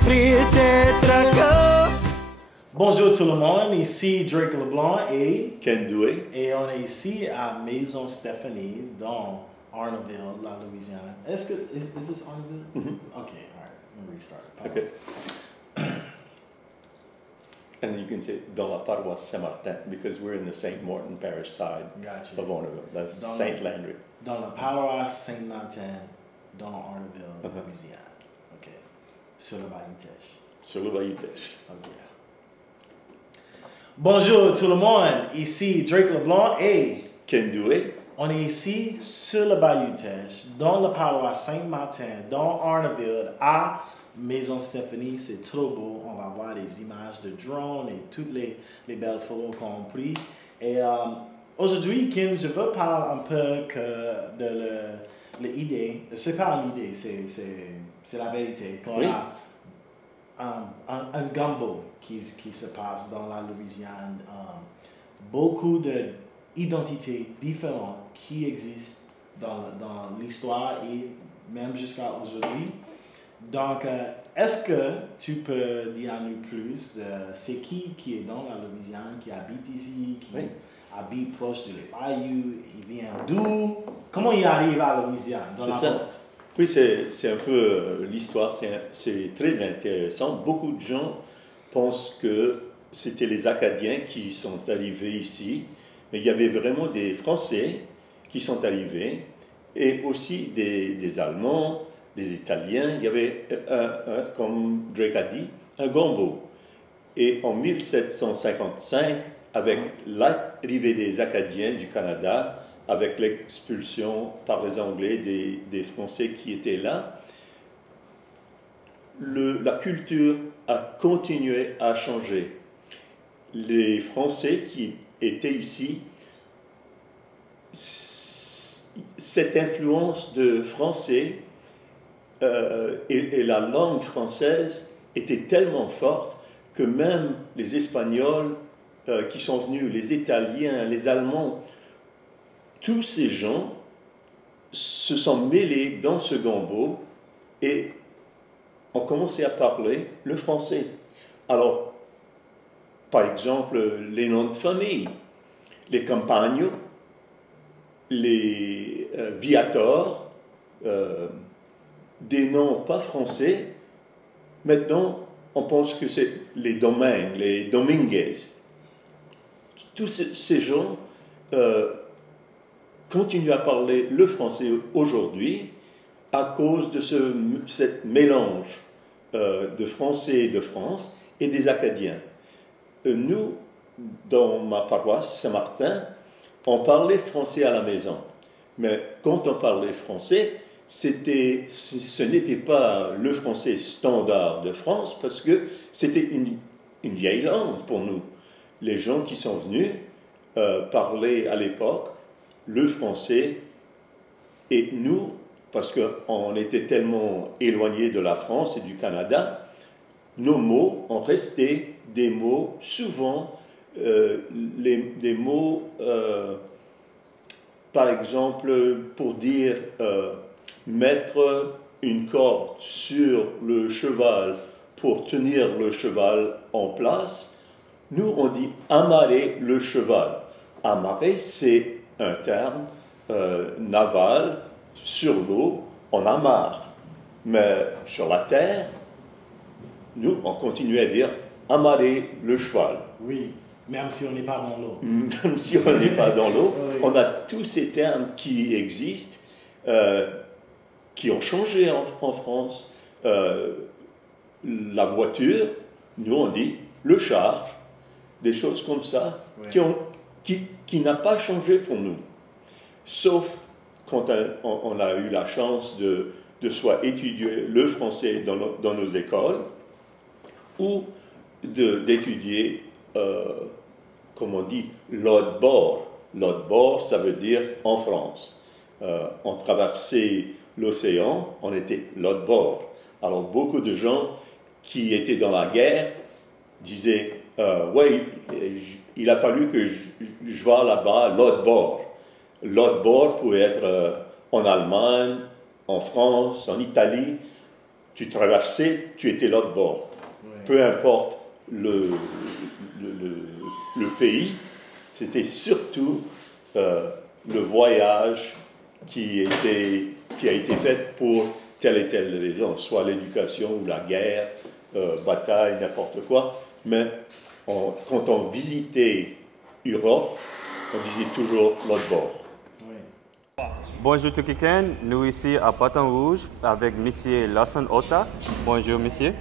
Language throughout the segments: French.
pris cette traque. Bonjour tout le monde, ici Drake Leblanc et Ken Doué. Et on est ici à Maison Stéphanie dans Arneville, la Louisiane. Est-ce que is this Arneville? Okay, all right. I'm gonna restart. Okay. And then you can say dans la paroisse Saint-Martin because we're in the St. Martin parish side Gotcha. of Arneville. That's Saint Landry. Dans la paroisse Saint-Martin dans Arneville, Louisiane. OK. Sur le Bayou Teche. Sur le Bayou Teche. OK. Bonjour tout le monde, ici Drake Leblanc et Ken Doué. On est ici sur le Bayou Teche, dans la paroisse Saint-Martin, dans Arneville, à Maison Stéphanie. C'est trop beau. On va voir des images de drones et toutes les belles photos qu'on a prises. Et aujourd'hui, Kim, je veux parler un peu de l'idée. C'est pas une idée, c'est la vérité. Qu'on a un gumbo qui se passe dans la Louisiane. Beaucoup d'identités différentes qui existent dans l'histoire et même jusqu'à aujourd'hui. Donc, est-ce que tu peux dire à nous plus de c'est qui est dans la Louisiane, qui habite ici, qui habite proche de les bayous, il vient d'où? Comment il arrive à la Louisiane? C'est ça. Oui, c'est un peu l'histoire, c'est très intéressant. Beaucoup de gens pensent que c'était les Acadiens qui sont arrivés ici, mais il y avait vraiment des Français qui sont arrivés, et aussi des Allemands, des Italiens. Il y avait, comme Drake a dit, un gombo. Et en 1755, avec l'arrivée des Acadiens du Canada, avec l'expulsion par les Anglais des Français qui étaient là, la culture a continué à changer. Les Français qui étaient ici, cette influence de français et la langue française était tellement forte que même les Espagnols qui sont venus, les Italiens, les Allemands, tous ces gens se sont mêlés dans ce gombo et ont commencé à parler le français. Alors, par exemple, les noms de famille, les Campagno, les Viator, des noms pas français. Maintenant, on pense que c'est les domaines, les Dominguez. Tous ces gens continuent à parler le français aujourd'hui à cause de ce mélange de Français de France et des Acadiens. Nous, dans ma paroisse Saint-Martin, on parlait français à la maison. Mais quand on parlait français, ce n'était pas le français standard de France parce que c'était une vieille langue pour nous. Les gens qui sont venus parlaient à l'époque le français et nous, parce qu'on était tellement éloignés de la France et du Canada, nos mots ont resté des mots souvent, des mots, par exemple, pour dire mettre une corde sur le cheval pour tenir le cheval en place, nous on dit amarrer le cheval. Amarrer, c'est un terme naval. Sur l'eau, on amarre. Mais sur la terre, nous, on continue à dire amarrer le cheval. Oui, même si on n'est pas dans l'eau. Même si on n'est pas dans l'eau, on a tous ces termes qui existent, qui ont changé en France. La voiture, nous, on dit le char, des choses comme ça, qui n'a pas changé pour nous. Sauf quand on a eu la chance de soit étudier le français dans nos écoles ou d'étudier, comme on dit, l'autre bord. L'autre bord, ça veut dire en France. On traversait l'océan, on était l'autre bord. Alors beaucoup de gens qui étaient dans la guerre disaient « Ouais, il a fallu que je vá là-bas, l'autre bord ». L'autre bord pouvait être en Allemagne, en France, en Italie. tu traversais, tu étais l'autre bord. Ouais. Peu importe le pays, c'était surtout le voyage qui a été fait pour telle et telle raison, soit l'éducation ou la guerre, bataille, n'importe quoi. Mais quand on visitait Europe, on disait toujours l'autre bord. Ouais. Bonjour tout quelqu'un, nous ici à Baton Rouge avec Monsieur Lawson Ota. Bonjour monsieur.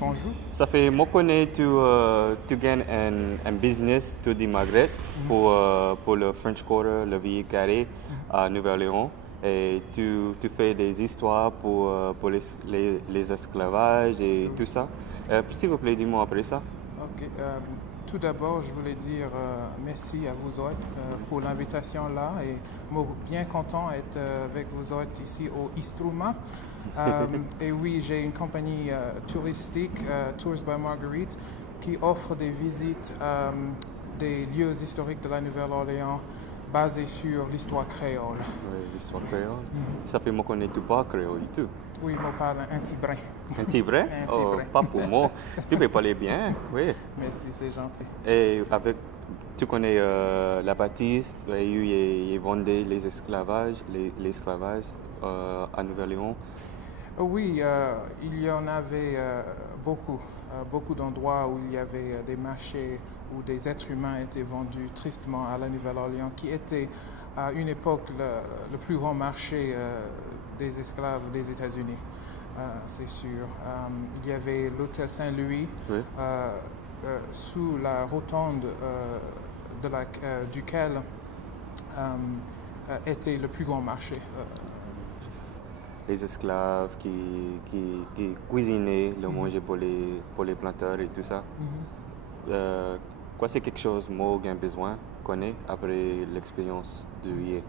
Bonjour. Ça fait moi connaître tu gagnes un business tout du Maghreb pour le French Quarter, le Ville Carré à Nouvelle-Orléans. Et tu fais des histoires pour les esclavages et tout ça. S'il vous plaît, dis-moi après ça. Ok. Tout d'abord, je voulais dire merci à vous autres pour l'invitation là et moi bien content d'être avec vous autres ici au Istruma. Et oui, j'ai une compagnie touristique, Tours by Marguerite, qui offre des visites des lieux historiques de la Nouvelle-Orléans basés sur l'histoire créole. Oui, l'histoire créole. Ça fait moi connaître pas créole du tout. Oui, moi parle un petit brin. Un petit vrai? Un petit Oh, brin. pas pour moi. Tu peux parler bien, oui. Merci, c'est gentil. Et tu connais la Baptiste, il vendait l'esclavage à Nouvelle-Orléans. Oui, il y en avait beaucoup d'endroits où il y avait des marchés où des êtres humains étaient vendus tristement à la Nouvelle-Orléans, qui était à une époque le plus grand marché des esclaves des États-Unis, c'est sûr. Il y avait l'hôtel Saint-Louis, Oui. sous la rotonde duquel était le plus grand marché. Les esclaves qui cuisinaient le manger pour les planteurs et tout ça. Quoi, c'est quelque chose que moi j'ai besoin de connaître après l'expérience de hier.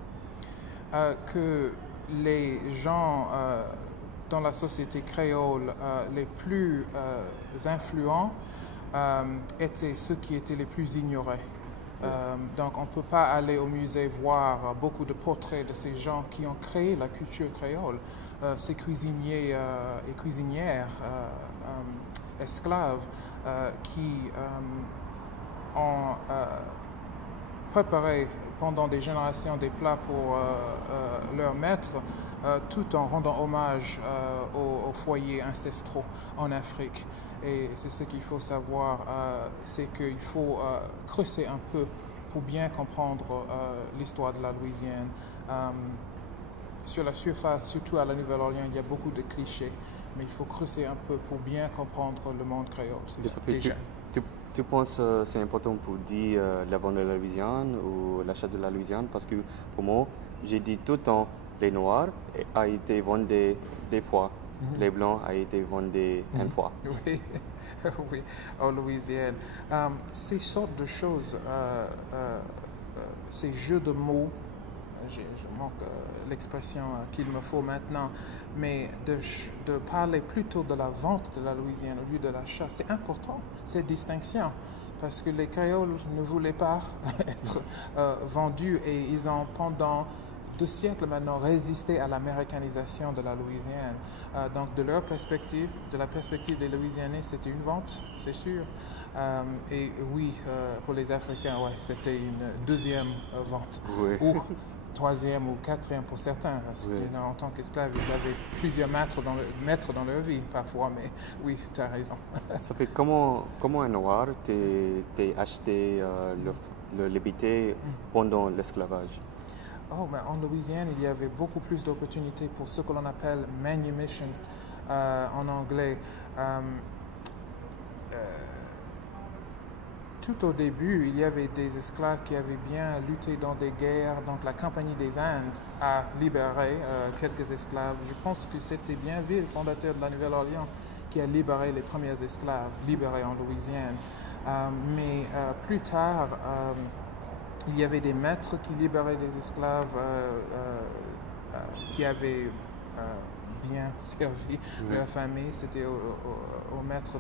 Que les gens dans la société créole les plus influents étaient ceux qui étaient les plus ignorés. Donc on ne peut pas aller au musée voir beaucoup de portraits de ces gens qui ont créé la culture créole, ces cuisiniers et cuisinières esclaves qui ont préparé pendant des générations des plats pour leurs maîtres, tout en rendant hommage aux foyers ancestraux en Afrique. Et c'est ce qu'il faut savoir, c'est qu'il faut creuser un peu pour bien comprendre l'histoire de la Louisiane. Sur la surface, surtout à la Nouvelle-Orléans, il y a beaucoup de clichés, mais il faut creuser un peu pour bien comprendre le monde créole. Tu penses que c'est important pour dire la vente de la Louisiane ou l'achat de la Louisiane? Parce que pour moi, j'ai dit tout le temps, les Noirs a été vendus des fois, les Blancs a été vendus une fois. Oui, oui, en Louisiane. Ces sortes de choses, ces jeux de mots, je manque l'expression qu'il me faut maintenant, mais de parler plutôt de la vente de la Louisiane au lieu de l'achat, c'est important, cette distinction, parce que les Créoles ne voulaient pas être vendus et ils ont pendant 2 siècles maintenant résisté à l'américanisation de la Louisiane. Donc de leur perspective, de la perspective des Louisianais, c'était une vente, c'est sûr. Et oui, pour les Africains, ouais, c'était une 2e vente. Oui. Ou 3e ou 4e pour certains, parce Oui. que en tant qu'esclaves, ils avaient plusieurs maîtres dans leur vie parfois, mais oui, tu as raison. Ça fait comment un Noir t'es acheté le liberté pendant l'esclavage? Oh, mais en Louisiane, il y avait beaucoup plus d'opportunités pour ce que l'on appelle manumission en anglais. Tout au début, il y avait des esclaves qui avaient bien lutté dans des guerres. Donc la Compagnie des Indes a libéré quelques esclaves. Je pense que c'était Bienville, le fondateur de la Nouvelle-Orléans, qui a libéré les premiers esclaves libérés en Louisiane. Mais plus tard, il y avait des maîtres qui libéraient des esclaves qui avaient bien servi leur famille. C'était au maître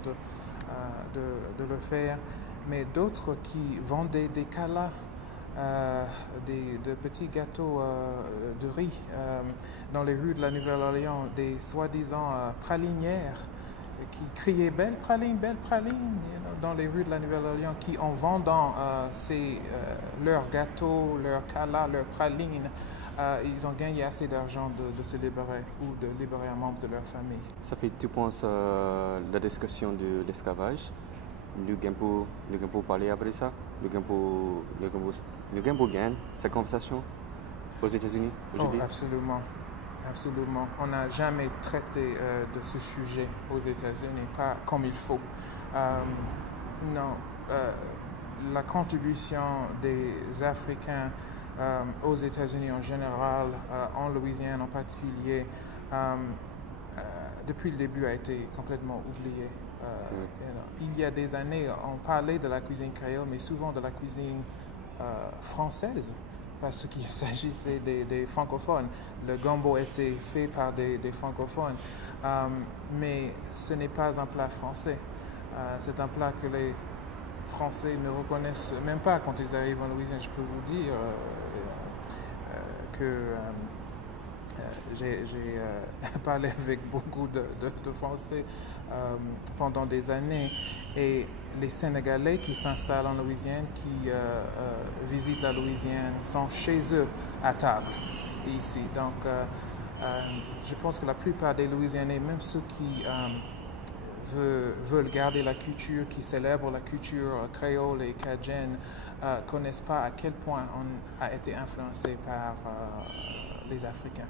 de le faire. Mais d'autres qui vendaient des calas de petits gâteaux de riz dans les rues de la Nouvelle-Orléans, des soi-disant pralinières qui criaient belle praline, dans les rues de la Nouvelle-Orléans, qui en vendant leurs gâteaux, leurs calas, leurs pralines, ils ont gagné assez d'argent de se libérer ou de libérer un membre de leur famille. Ça fait, tu penses, la discussion de l'esclavage? Nous allons parler après ça? Nous allons gagner cette conversation aux États-Unis aujourd'hui? Oh, absolument. Absolument. On n'a jamais traité de ce sujet aux États-Unis, pas comme il faut. Non. La contribution des Africains aux États-Unis en général, en Louisiane en particulier, depuis le début a été complètement oubliée. Il y a des années, on parlait de la cuisine créole, mais souvent de la cuisine française, parce qu'il s'agissait des francophones. Le gumbo était fait par des francophones, mais ce n'est pas un plat français. C'est un plat que les Français ne reconnaissent même pas quand ils arrivent en Louisiane. Je peux vous dire que j'ai parlé avec beaucoup de Français pendant des années, et les Sénégalais qui s'installent en Louisiane, qui visitent la Louisiane, sont chez eux à table ici. Donc je pense que la plupart des Louisianais, même ceux qui veulent garder la culture, qui célèbrent la culture créole et cajun, connaissent pas à quel point on a été influencé par les Africains.